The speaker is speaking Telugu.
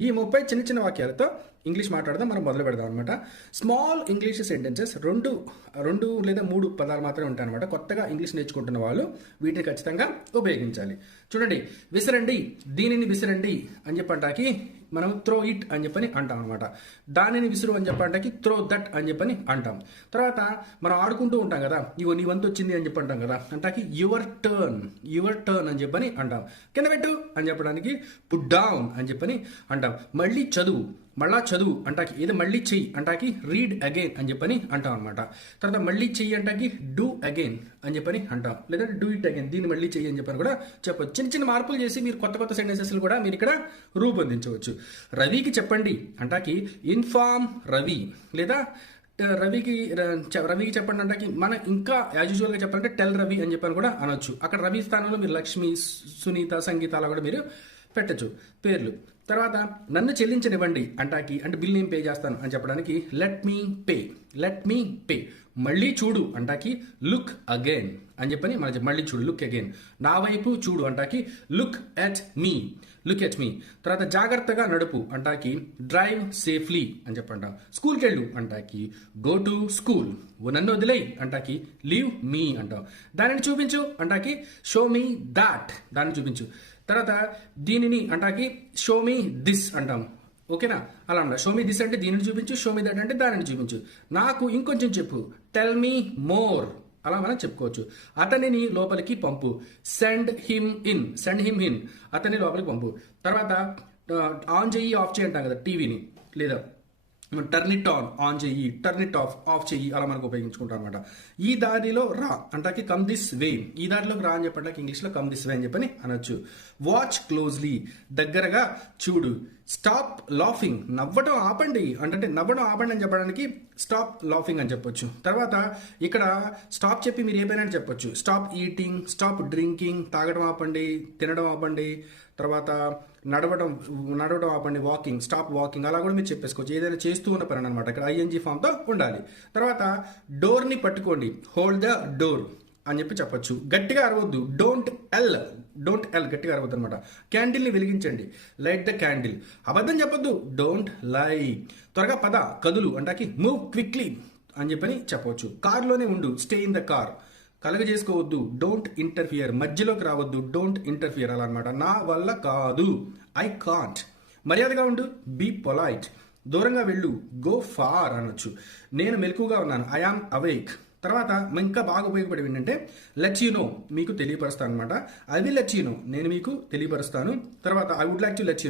ఈ 30 చిన్న చిన్న వాక్యాలతో ఇంగ్లీష్ మాట్లాడదాం. మనం మొదలు పెడదాం అనమాట. స్మాల్ ఇంగ్లీష్ సెంటెన్సెస్ రెండు లేదా 3 పదాలు మాత్రమే ఉంటాయి అనమాట. కొత్తగా ఇంగ్లీష్ నేర్చుకుంటున్న వాళ్ళు వీటిని ఖచ్చితంగా ఉపయోగించాలి. చూడండి, విసరండి, దీనిని విసరండి అని చెప్పంటాకి మనం త్రో ఇట్ అని చెప్పని అంటాం అనమాట. దానిని విసురు అని చెప్పంటాకి త్రో దట్ అని చెప్పని అంటాం. తర్వాత మనం ఆడుకుంటూ ఉంటాం కదా, ఇవో నీ వంతు వచ్చింది అని చెప్పి అంటాం కదా, అంటాకి యువర్ టర్న్ అని చెప్పని అంటాం. కింద పెట్టు అని చెప్పడానికి పుట్ డౌన్ అని చెప్పని అంటాం. మళ్ళీ చదువు, మళ్ళా చదువు అంటాకి, ఏదో మళ్ళీ చెయ్యి అంటాకి రీడ్ అగైన్ అని చెప్పని అంటాం అనమాట. తర్వాత మళ్ళీ చెయ్యి అంటాకి డూ అగైన్ అని చెప్పని అంటాం, లేదా డూ ఇట్ అగైన్, దీన్ని మళ్ళీ చెయ్యి అని చెప్పని కూడా చెప్పొచ్చు. చిన్న చిన్న మార్పులు చేసి మీరు కొత్త సెంటెన్సెస్ కూడా మీరు ఇక్కడ రూపొందించవచ్చు. రవికి చెప్పండి అంటాకి ఇన్ఫార్మ్ రవి, లేదా రవికి చెప్పండి అంటాకి మన ఇంకా యాజ్ యూజువల్గా చెప్పాలంటే టెల్ రవి అని చెప్పని కూడా అనొచ్చు. అక్కడ రవి స్థానంలో మీరు లక్ష్మి, సునీత, సంగీత అలా కూడా మీరు పెట్టచ్చు పేర్లు. తర్వాత నన్ను చెల్లించనివ్వండి అంటాకి, అంటే బిల్ నేను పే చేస్తాను అని చెప్పడానికి లెట్ మీ పే. మళ్ళీ చూడు అంటాకి లుక్ అగైన్ అని చెప్పని మన మళ్ళీ చూడు, లుక్ అగైన్. నా వైపు చూడు అంటాకి లుక్ ఎట్ మీ. తర్వాత జాగ్రత్తగా నడుపు అంటాకి డ్రైవ్ సేఫ్లీ అని చెప్పంటాం. స్కూల్కి వెళ్ళు అంటాకి గో టు స్కూల్. నన్ను వదిలేయి అంటాకి లీవ్ మీ అంటాం. దానిని చూపించు అంటాకి షో మీ దాట్, దాన్ని చూపించు. తర్వాత దీనిని అంటాకి షో మీ దిస్ అంటాం. ఓకేనా? అలా ఉండాలి. షో మీ దిస్ అంటే దీనిని చూపించు, షో మీ దట్ అంటే దానిని చూపించు. నాకు ఇంకొంచెం చెప్పు, టెల్ మీ మోర్, అలా మనం చెప్పుకోవచ్చు. అతనిని లోపలికి పంపు, సెండ్ హిమ్ ఇన్, అతని లోపలికి పంపు. తర్వాత ఆన్ చెయ్యి, ఆఫ్ చేయి అంటాం కదా టీవీని, లేదా టర్న్ ఇట్ ఆన్ చెయ్యి, టర్న్ ఇట్ ఆఫ్ చెయ్యి, అలా మనకు ఉపయోగించుకుంటాం అనమాట. ఈ దారిలో రా అంటాకి కమ్ దిస్ వే, ఈ దారిలోకి రా అని చెప్పడానికి ఇంగ్లీష్లో కమ్ దిస్ వే అని చెప్పని అనొచ్చు. వాచ్ క్లోజ్లీ, దగ్గరగా చూడు. స్టాప్ లాఫింగ్, నవ్వడం ఆపండి అంటే నవ్వడం ఆపండి అని చెప్పడానికి స్టాప్ లాఫింగ్ అని చెప్పొచ్చు. తర్వాత ఇక్కడ స్టాప్ చెప్పి మీరు ఏమైనా చెప్పొచ్చు. స్టాప్ ఈటింగ్, స్టాప్ డ్రింకింగ్, తాగడం ఆపండి, తినడం ఆపండి. తర్వాత నడవడం ఆపండి, వాకింగ్, స్టాప్ వాకింగ్, అలా కూడా మీరు చెప్పేసుకోవచ్చు. ఏదైనా చేస్తూ ఉన్న పని అనమాట. ఇక్కడ ఐఎన్జీ ఫామ్తో ఉండాలి. తర్వాత డోర్ని పట్టుకోండి, హోల్డ్ ద డోర్ అని చెప్పి చెప్పొచ్చు. గట్టిగా అరవద్దు, డోంట్ ఎల్ గట్టిగా అరవద్దు అనమాట. క్యాండిల్ని వెలిగించండి, లైట్ ద క్యాండిల్. అబద్ధం చెప్పొద్దు, డోంట్ లై. త్వరగా పద, కదులు అంటాకి మూవ్ క్విక్లీ అని చెప్పని చెప్పవచ్చు. కార్లోనే ఉండు, స్టే ఇన్ ద కార్. కలగ చేసుకోవద్దు, డోంట్ ఇంటర్ఫియర్. మధ్యలోకి రావద్దు, డోంట్ ఇంటర్ఫియర్, అలా అనమాట. నా వల్ల కాదు, ఐ కాంట్. మర్యాదగా ఉండు, బీ పొలైట్. దూరంగా వెళ్ళు, గో ఫార్ అనొచ్చు. నేను మెలకుగా ఉన్నాను, ఐ ఆమ్ అవేక్. తర్వాత ఇంకా బాగా ఉపయోగపడేవి ఏంటంటే లెట్ యు నో, మీకు తెలియపరుస్తాను అనమాట. I will let you know, నేను మీకు తెలియపరుస్తాను. తర్వాత I would like to let you